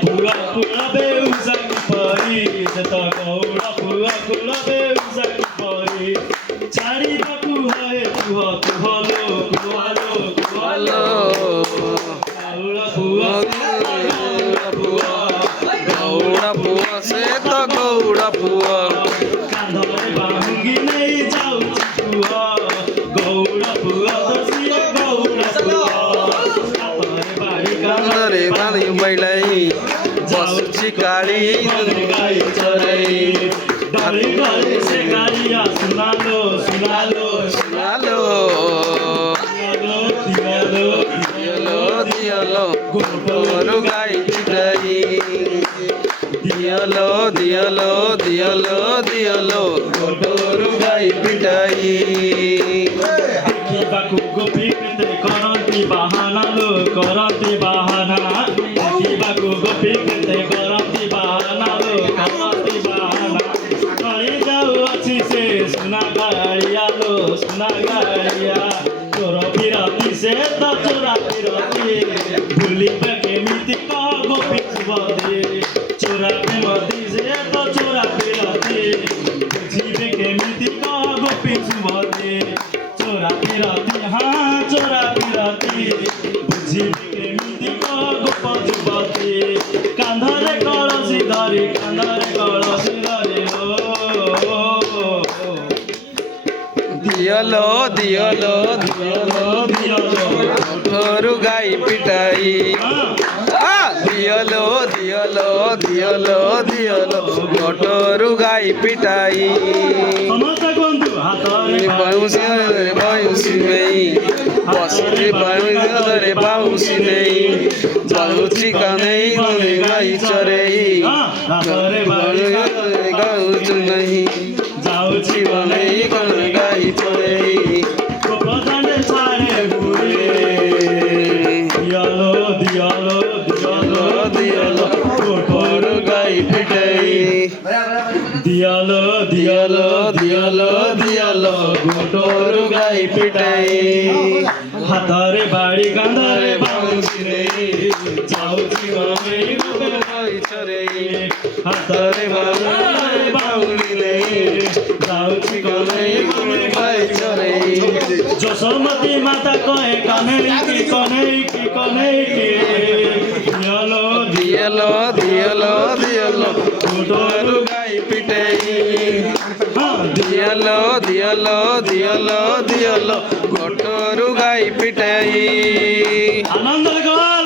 পুরা বেউজাক পরি যেত গৌড়া বেউজাক পরি চারিপাকু হয় কুহলো গৌড়া পুয়া সে তো গৌড়া পুয়া কাঁধরে বাহুঙ্গি নেই যাଉଛି কুহ গৌড়া পুয়া দোষিয়ে গৌড়া হাତରେ ବାଡ଼ି କାନ୍ଧରେ ବାଲି ବୈলাই ବସୁଛି କାଳି ଗାଈ ଚରେଇ ଡରି ଡରି ସେ ଗାଡ଼ିଆ ଶୁଣାଲୋ ସୁନାଲୋ ଦିଅଲୋ ଗୋଟରୁ ଗାଈ ପିଟାଇ ଦିଅଲୋ ଗୋଟରୁ ଗାଈ ପିଟାଇ ଦେଖିବାକୁ ଗୋପୀ କେତେ କରନ୍ତି ବାହାନା ଦେଖିବାକୁ ଗୋପୀ କେତେ କରନ୍ତି ବାହାନା କରି ଯାଉଅଛି ସେ ସୁନା ଗାଳିଆ ତୋର ବିରତି ସେ ତ ଚୋରା ବିରତି ଭୁଲିବେ କେମିତି କହ ଗୋପୀ ଯୁବତୀ ଚୋରା ବିରତି ସେ ତ ଚୋରା ବିରତି ବୁଝିବେ କେମିତି କହ ଗୋପୀ ଯୁବତୀ ଚୋରା ବିରତି ବୁଝିବେ କେମିତି କହ ଗୋପ ଯୁବତୀ କାନ୍ଧରେ କଳସି ଧରି ଦିଅଲୋ ଗୋଟରୁ ଗାଈ ପିଟାଇ ଦିଅଲୋ ଗୋଟରୁ ଗାଈ ପିଟାଇ ସମସ୍ତେ କୁହନ୍ତୁ ହାତରେ ବାଉଁଶୀ ନେଇ ବସିରେ ବାଉଁଶୀ ନେଇ ବାଉଁଶୀ କାନେଇ ଗାଈ ଚରେଇ ଗାଉଛୁ ନାହିଁ ଯାଉଛି ବନେଇ ଗାଈ ଚରେଇ ଗୋପଦାନେ ଛାଡ଼େ ବୁଡ଼େ ଦିଅଲୋ ଗୋଟରୁ ଗାଈ ପିଟାଇ ଦିଅଲୋ ଗୋଟରୁ ଗାଈ ପିଟାଇ ହାତରେ ବାଡ଼ି କାନ୍ଧରେ ବାଉଁଶୀ ନେଇ ଯାଉଛି ବନେଇ ଗାଈ ଚରେଇ ହାତରେ ବାଉଁଶୀ ନେଇ ଯାଉଛି ଗାଈ ଚରେଇ ଯଶୋମତୀ ମାତା କହେ କନେଇକି ଦିଅଲୋ ଗୋଟରୁ ଗାଈ ପିଟାଇ ଦିଅଲୋ ଗୋଟରୁ ଗାଈ ପିଟାଇ ଆନନ୍ଦ କର